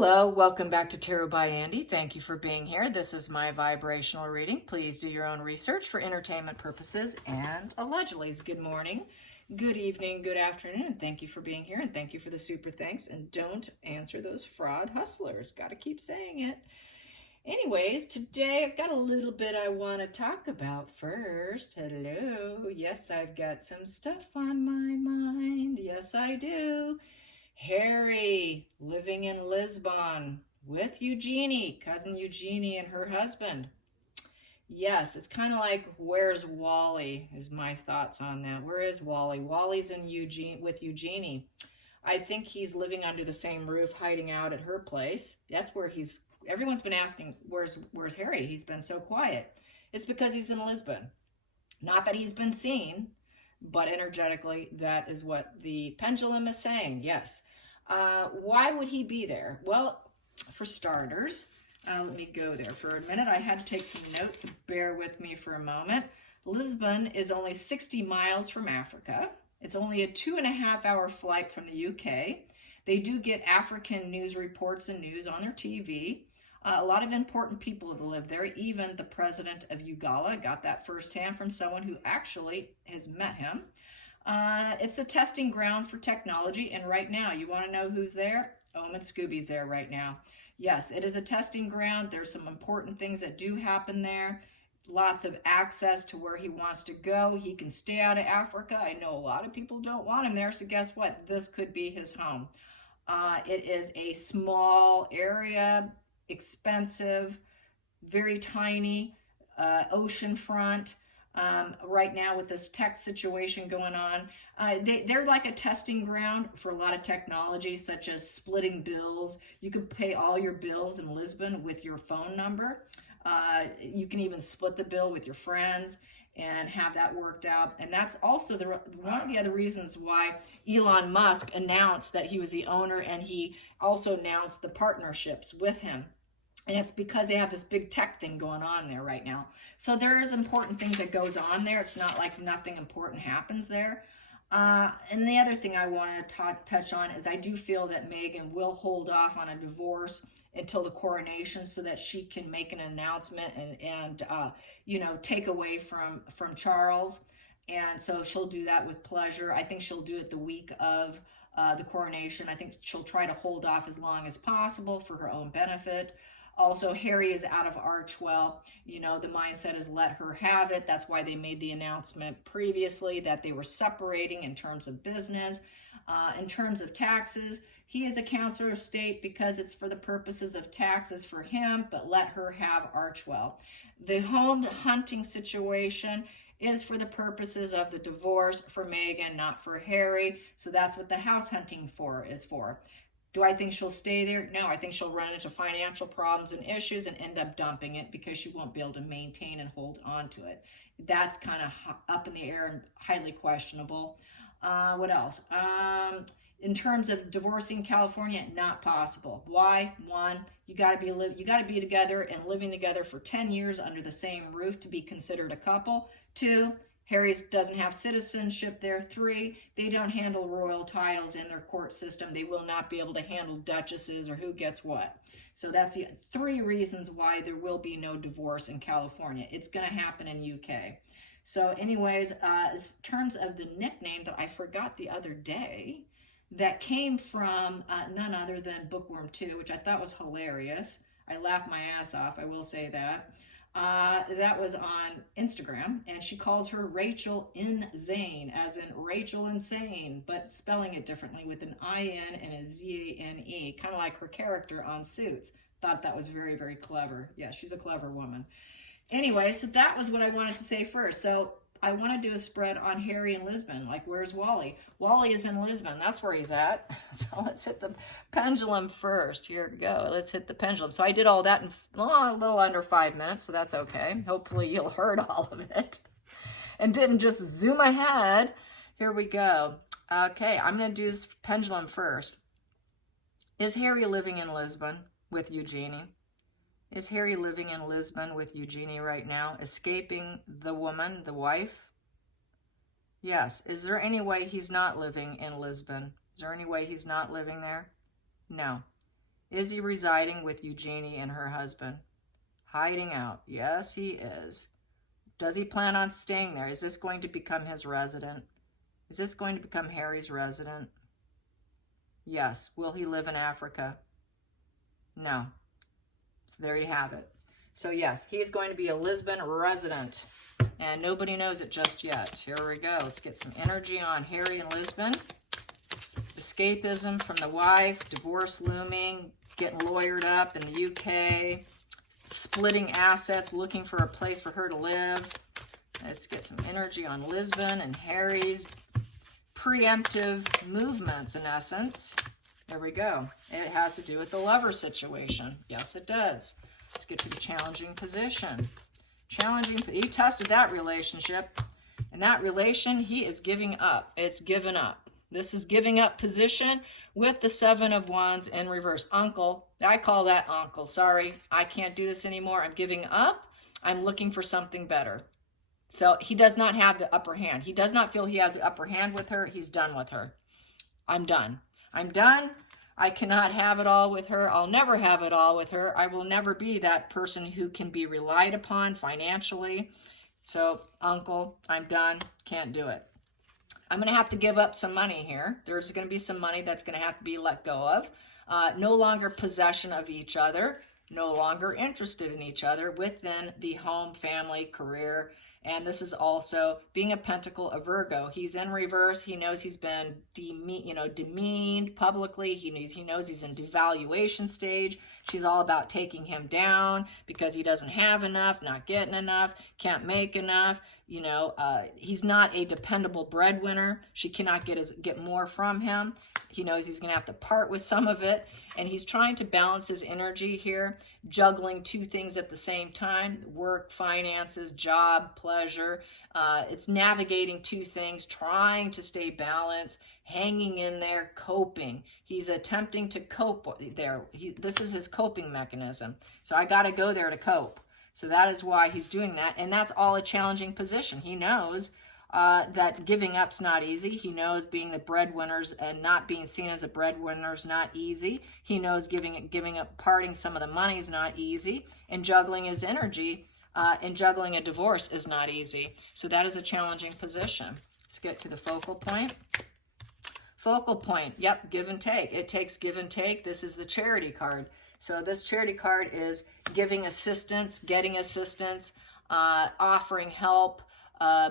Hello, welcome back to Tarot by Andy. Thank you for being here. This is my vibrational reading. Please do your own research for entertainment purposes and allegedly. Good morning, good evening, good afternoon. Thank you for being here and thank you for the super thanks. And don't answer those fraud hustlers. Got to keep saying it. Anyways, today I've got a little bit I want to talk about first. Hello. Yes, I've got some stuff on my mind. Yes, I do. Harry living in Lisbon with Eugenie, cousin Eugenie and her husband. Yes, it's kind of like, where's Wally is my thoughts on that. Where is Wally? Wally's in with Eugenie. I think he's living under the same roof, hiding out at her place. That's where everyone's been asking, where's Harry? He's been so quiet. It's because he's in Lisbon. Not that he's been seen, but energetically, that is what the pendulum is saying, yes. Why would he be there? Well, for starters, let me go there for a minute. I had to take some notes, so bear with me for a moment. Lisbon is only 60 miles from Africa. It's only a 2.5-hour flight from the UK. They do get African news reports and news on their TV. A lot of important people that live there, even the president of Uganda. Got that firsthand from someone who actually has met him. It's a testing ground for technology, and right now, you want to know who's there? Ohm and Scooby's there right now. Yes, it is a testing ground. There's some important things that do happen there. Lots of access to where he wants to go. He can stay out of Africa. I know a lot of people don't want him there, so guess what? This could be his home. It is a small area, expensive, very tiny, oceanfront. Right now with this tech situation going on, they're like a testing ground for a lot of technology, such as splitting bills. You can pay all your bills in Lisbon with your phone number. You can even split the bill with your friends and have that worked out. And that's also one of the other reasons why Elon Musk announced that he was the owner, and he also announced the partnerships with him. And it's because they have this big tech thing going on there right now. So there's important things that goes on there. It's not like nothing important happens there. And the other thing I want to touch on is I do feel that Meghan will hold off on a divorce until the coronation so that she can make an announcement and take away from Charles. And so she'll do that with pleasure. I think she'll do it the week of the coronation. I think she'll try to hold off as long as possible for her own benefit. Also, Harry is out of Archwell. The mindset is let her have it. That's why they made the announcement previously that they were separating in terms of business. In terms of taxes, he is a counselor of state because it's for the purposes of taxes for him, but let her have Archwell. The home hunting situation is for the purposes of the divorce for Meghan, not for Harry. So that's what the house hunting is for. Do I think she'll stay there? No, I think she'll run into financial problems and issues and end up dumping it because she won't be able to maintain and hold on to it. That's kind of up in the air and highly questionable. What else? In terms of divorcing California, not possible. Why? One, you got to be together and living together for 10 years under the same roof to be considered a couple. Two, Harry doesn't have citizenship there. Three, they don't handle royal titles in their court system. They will not be able to handle duchesses or who gets what. So that's the 3 reasons why there will be no divorce in California. It's going to happen in UK. So anyways, in terms of the nickname that I forgot the other day, that came from none other than Bookworm 2, which I thought was hilarious. I laughed my ass off, I will say that. That was on Instagram, and she calls her Rachel Insane, as in Rachel Insane, but spelling it differently with an I-N and a Z-A-N-E, kind of like her character on Suits. Thought that was very, very clever. Yeah, she's a clever woman. Anyway, so that was what I wanted to say first. So I want to do a spread on Harry in Lisbon. Like, where's Wally? Wally is in Lisbon. That's where he's at. So let's hit the pendulum first. Here we go. Let's hit the pendulum. So I did all that in a little under 5 minutes, so that's okay. Hopefully you'll heard all of it and didn't just zoom ahead. Here we go. Okay, I'm going to do this pendulum first. Is Harry living in Lisbon with Eugenie? Is Harry living in Lisbon with Eugenie right now, escaping the woman, the wife? Yes. Is there any way he's not living in Lisbon? Is there any way he's not living there? No. Is he residing with Eugenie and her husband? Hiding out. Yes, he is. Does he plan on staying there? Is this going to become his resident? Is this going to become Harry's resident? Yes. Will he live in Africa? No. So there you have it. So yes, he is going to be a Lisbon resident. And nobody knows it just yet. Here we go. Let's get some energy on Harry and Lisbon. Escapism from the wife, divorce looming, getting lawyered up in the UK, splitting assets, looking for a place for her to live. Let's get some energy on Lisbon and Harry's preemptive movements, in essence. There we go. It has to do with the lover situation. Yes, it does. Let's get to the challenging position. Challenging, he tested that relationship. And that relation, he is giving up. It's given up. This is giving up position with the Seven of Wands in reverse. Uncle, I call that uncle. Sorry, I can't do this anymore. I'm giving up. I'm looking for something better. So he does not have the upper hand. He does not feel he has the upper hand with her. He's done with her. I'm done. I'm done. I cannot have it all with her. I'll never have it all with her. I will never be that person who can be relied upon financially. So, uncle, I'm done. Can't do it. I'm going to have to give up some money here. There's going to be some money that's going to have to be let go of. No longer possession of each other. No longer interested in each other within the home, family, career. And this is also being a pentacle, a Virgo. He's in reverse. He knows he's been demeaned publicly. He knows he's in devaluation stage. She's all about taking him down because he doesn't have enough, not getting enough, can't make enough. He's not a dependable breadwinner. She cannot get more from him. He knows he's going to have to part with some of it. And he's trying to balance his energy here, juggling two things at the same time: work, finances, job, pleasure. It's navigating two things, trying to stay balanced, hanging in there, coping. He's attempting to cope there. This is his coping mechanism. So I got to go there to cope. So that is why he's doing that. And that's all a challenging position. He knows that giving up's not easy. He knows being the breadwinners and not being seen as a breadwinner is not easy. He knows giving up, parting some of the money is not easy. And juggling his energy and juggling a divorce is not easy. So that is a challenging position. Let's get to the focal point. Focal point, yep, give and take. It takes give and take. This is the charity card. So this charity card is giving assistance, getting assistance, offering help,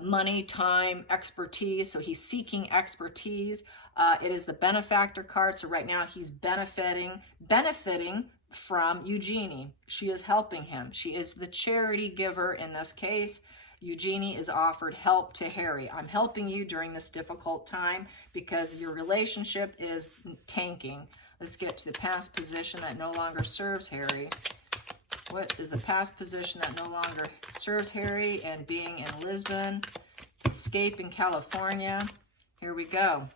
money, time, expertise. So he's seeking expertise. It is the benefactor card. So right now he's benefiting from Eugenie. She is helping him. She is the charity giver in this case. Eugenie is offered help to Harry. I'm helping you during this difficult time because your relationship is tanking. Let's get to the past position that no longer serves Harry. What is the past position that no longer serves Harry and being in Lisbon? Escape in California. Here we go.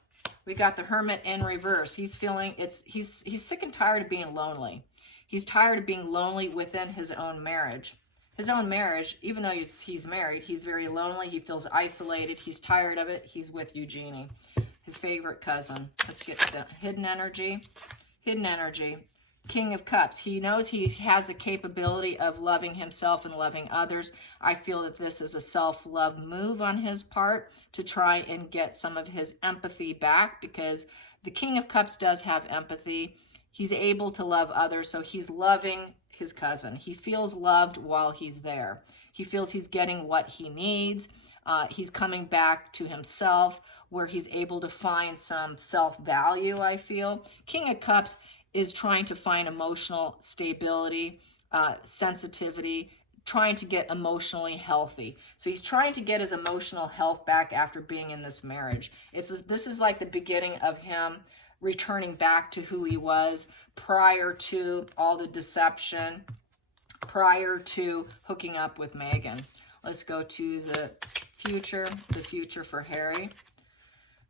We got the Hermit in reverse. He's feeling he's sick and tired of being lonely. He's tired of being lonely within his own marriage. His own marriage, even though he's married, he's very lonely. He feels isolated. He's tired of it. He's with Eugenie, his favorite cousin. Let's get to the hidden energy. Hidden energy. King of Cups. He knows he has the capability of loving himself and loving others. I feel that this is a self-love move on his part to try and get some of his empathy back, because the King of Cups does have empathy. He's able to love others, so he's loving his cousin. He feels loved while he's there. He feels he's getting what he needs. He's coming back to himself where he's able to find some self-value, I feel. King of Cups is trying to find emotional stability, sensitivity, trying to get emotionally healthy. So he's trying to get his emotional health back after being in this marriage. This is like the beginning of him returning back to who he was prior to all the deception, prior to hooking up with Megan. Let's go to the future for Harry.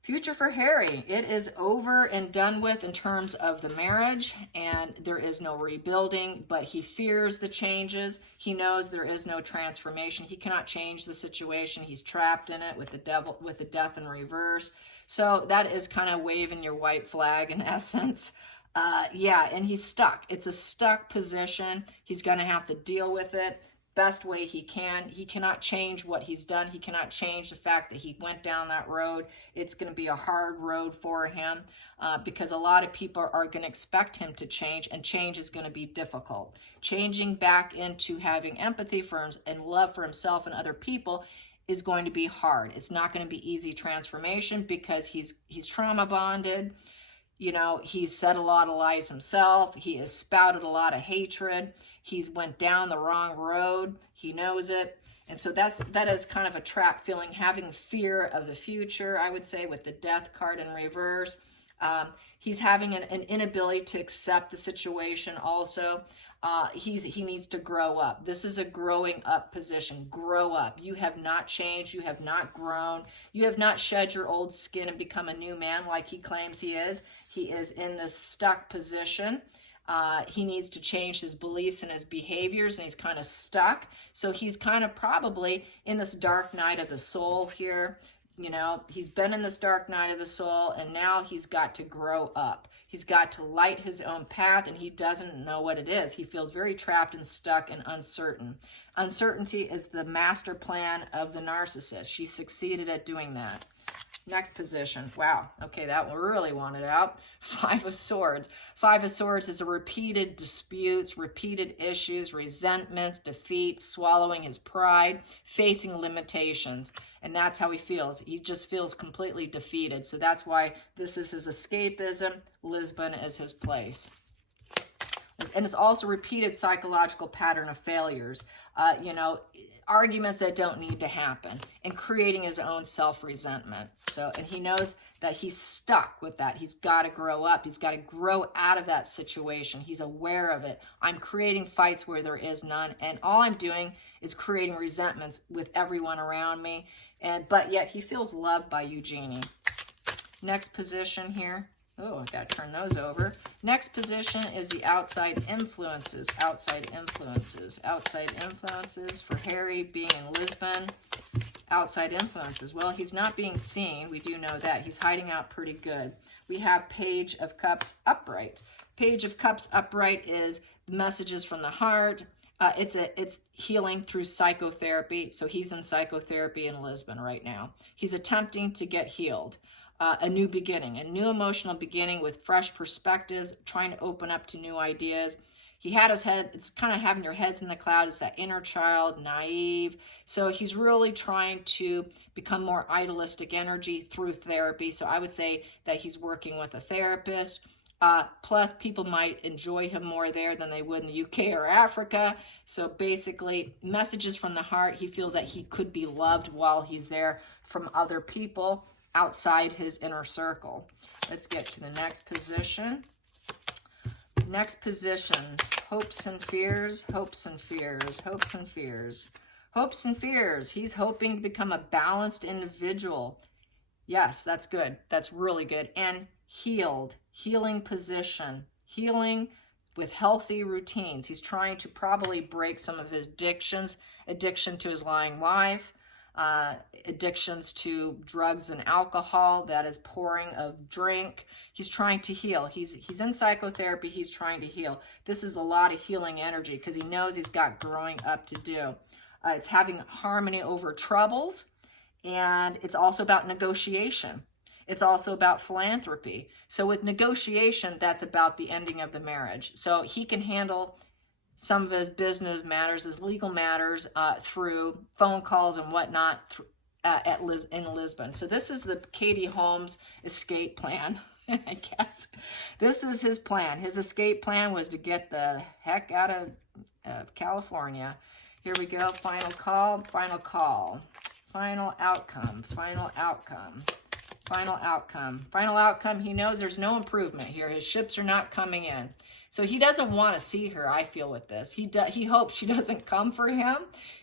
Future for Harry, it is over and done with in terms of the marriage, and there is no rebuilding, but he fears the changes. He knows there is no transformation. He cannot change the situation. He's trapped in it with the devil, with the death in reverse. So that is kind of waving your white flag in essence. Yeah, and he's stuck. It's a stuck position. He's going to have to deal with it best way he can. He cannot change what he's done. He cannot change the fact that he went down that road. It's going to be a hard road for him because a lot of people are going to expect him to change, and change is going to be difficult. Changing back into having empathy for him and love for himself and other people is going to be hard. It's not going to be easy transformation because he's trauma bonded. You know, he's said a lot of lies himself. He has spouted a lot of hatred. He's went down the wrong road. He knows it. And so that is kind of a trap feeling, having fear of the future, I would say, with the death card in reverse. He's having an inability to accept the situation also. He needs to grow up. This is a growing up position. Grow up. You have not changed. You have not grown. You have not shed your old skin and become a new man like he claims he is. He is in this stuck position. He needs to change his beliefs and his behaviors, and he's kind of stuck. So he's kind of probably in this dark night of the soul here. You know, he's been in this dark night of the soul, and now he's got to grow up. He's got to light his own path, and he doesn't know what it is. He feels very trapped and stuck and uncertain. Uncertainty is the master plan of the narcissist. She succeeded at doing that. Next position. Wow. Okay, that one really wanted out. 5 of Swords. 5 of Swords is a repeated disputes, repeated issues, resentments, defeat, swallowing his pride, facing limitations. And that's how he feels. He just feels completely defeated. So that's why this is his escapism. Lisbon is his place. And it's also repeated psychological pattern of failures. You know, arguments that don't need to happen, and creating his own self-resentment. So, and he knows that he's stuck with that. He's got to grow up. He's got to grow out of that situation. He's aware of it. I'm creating fights where there is none, and all I'm doing is creating resentments with everyone around me. But yet he feels loved by Eugenie. Next position here. Oh, I got to turn those over. Next position is the outside influences. Outside influences. Outside influences for Harry being in Lisbon. Outside influences. Well, he's not being seen. We do know that. He's hiding out pretty good. We have Page of Cups upright. Page of Cups upright is messages from the heart. It's healing through psychotherapy. So he's in psychotherapy in Lisbon right now. He's attempting to get healed. A new beginning, a new emotional beginning with fresh perspectives, trying to open up to new ideas. He had his head, it's kind of having your heads in the clouds. It's that inner child, naive. So he's really trying to become more idealistic energy through therapy. So I would say that he's working with a therapist. Plus, people might enjoy him more there than they would in the UK or Africa. So basically, messages from the heart. He feels that he could be loved while he's there from other people outside his inner circle. Let's get to the next position. Next position, hopes and fears, hopes and fears, hopes and fears. Hopes and fears. He's hoping to become a balanced individual. Yes, that's good. That's really good. And healed, healing position, healing with healthy routines. He's trying to probably break some of his addictions, addiction to his lying wife, addictions to drugs and alcohol, that is pouring of drink. He's trying to heal. He's in psychotherapy. He's trying to heal. This is a lot of healing energy because he knows he's got growing up to do. It's having harmony over troubles, and it's also about negotiation. It's also about philanthropy. So with negotiation, that's about the ending of the marriage. So he can handle some of his business matters, his legal matters, through phone calls and whatnot in Lisbon. So this is the Katie Holmes escape plan, I guess. This is his plan. His escape plan was to get the heck out of California. Here we go. Final call, final call. Final outcome, final outcome. Final outcome. Final outcome, he knows there's no improvement here. His ships are not coming in. So he doesn't want to see her, I feel, with this. He hopes she doesn't come for him,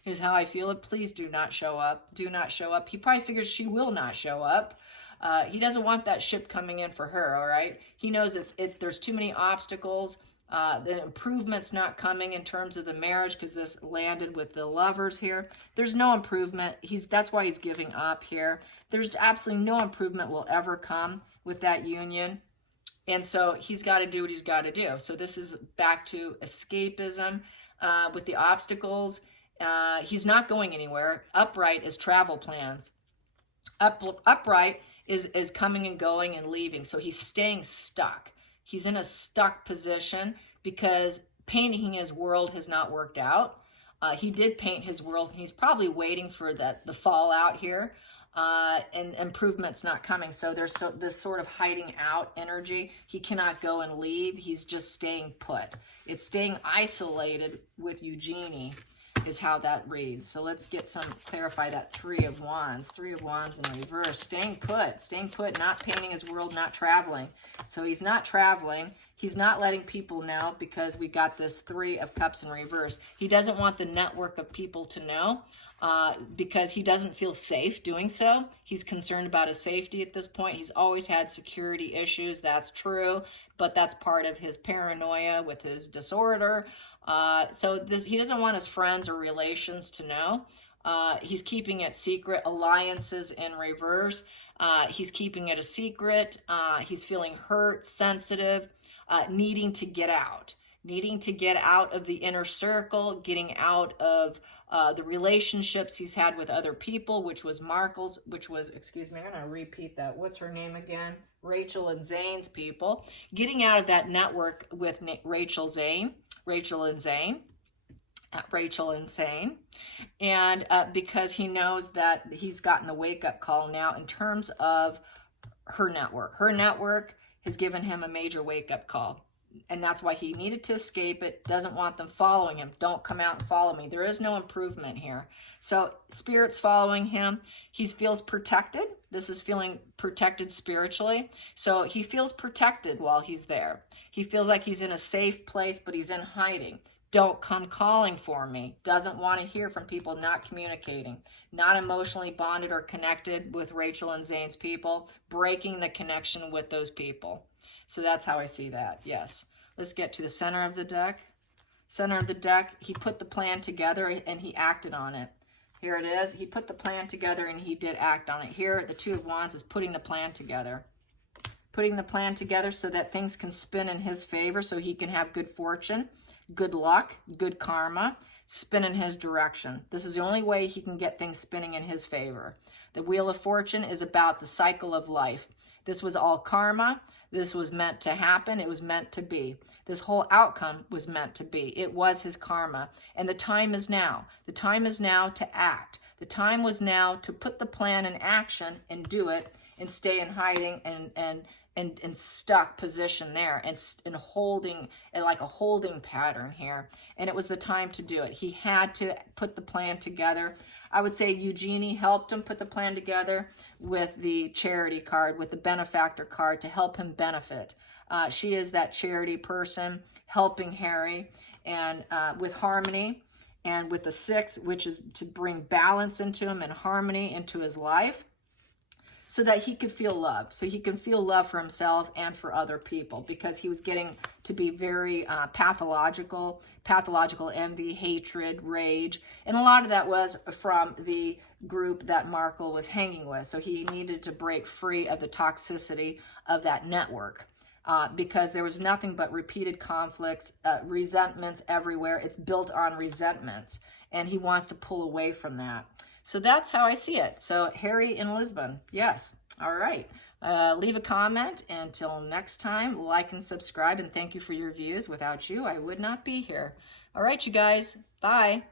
is how I feel it. Please do not show up. Do not show up. He probably figures she will not show up. He doesn't want that ship coming in for her, all right? He knows there's too many obstacles. The improvement's not coming in terms of the marriage because this landed with the lovers here. There's no improvement. That's why he's giving up here. There's absolutely no improvement will ever come with that union. And so he's got to do what he's got to do. So this is back to escapism with the obstacles. He's not going anywhere. Upright is travel plans. Upright is coming and going and leaving. So he's staying stuck. He's in a stuck position because painting his world has not worked out. He did paint his world, and he's probably waiting for the fallout here. And improvement's not coming. So there's this sort of hiding out energy. He cannot go and leave. He's just staying put. It's staying isolated with Eugenie is how that reads. So let's get clarify that Three of Wands. Three of Wands in reverse. Staying put, not painting his world, not traveling. So he's not traveling. He's not letting people know because we got this Three of Cups in reverse. He doesn't want the network of people to know. Because he doesn't feel safe doing so. He's concerned about his safety at this point. He's always had security issues, that's true, but that's part of his paranoia with his disorder. He doesn't want his friends or relations to know. He's keeping it secret. Alliances in reverse. He's keeping it a secret. He's feeling hurt, sensitive, needing to get out. Needing to get out of the inner circle, getting out of the relationships he's had with other people, which was Markle's, excuse me, I'm going to repeat that. What's her name again? Rachel and Zane's people. Getting out of that network with Rachel and Zane. And because he knows that he's gotten the wake-up call now in terms of her network. Her network has given him a major wake-up call. And that's why he needed to escape it, doesn't want them following him. Don't come out and follow me. There is no improvement here. So Spirit's following him. He feels protected. This is feeling protected spiritually. So he feels protected while he's there. He feels like he's in a safe place, but he's in hiding. Don't come calling for me. Doesn't want to hear from people, not communicating. Not emotionally bonded or connected with Rachel and Zane's people. Breaking the connection with those people. So that's how I see that, yes. Let's get to the center of the deck. Center of the deck, he put the plan together and he acted on it. Here it is. He put the plan together and he did act on it. Here, the Two of Wands is putting the plan together. Putting the plan together so that things can spin in his favor, so he can have good fortune, good luck, good karma, spin in his direction. This is the only way he can get things spinning in his favor. The Wheel of Fortune is about the cycle of life. This was all karma. This was meant to happen. It was meant to be. This whole outcome was meant to be. It was his karma. And the time is now. The time is now to act. The time was now to put the plan in action and do it and stay in hiding and stuck position there and holding, like a holding pattern here. And it was the time to do it. He had to put the plan together. I would say Eugenie helped him put the plan together with the charity card, with the benefactor card to help him benefit. She is that charity person helping Harry, and with harmony, and with the 6, which is to bring balance into him and harmony into his life, so that he could feel loved, so he can feel love for himself and for other people, because he was getting to be very pathological envy, hatred, rage, and a lot of that was from the group that Markle was hanging with. So he needed to break free of the toxicity of that network. Because there was nothing but repeated conflicts, resentments everywhere. It's built on resentments, and he wants to pull away from that. So that's how I see it. So Harry in Lisbon, yes. All right. Leave a comment. Until next time, like and subscribe, and thank you for your views. Without you, I would not be here. All right, you guys. Bye.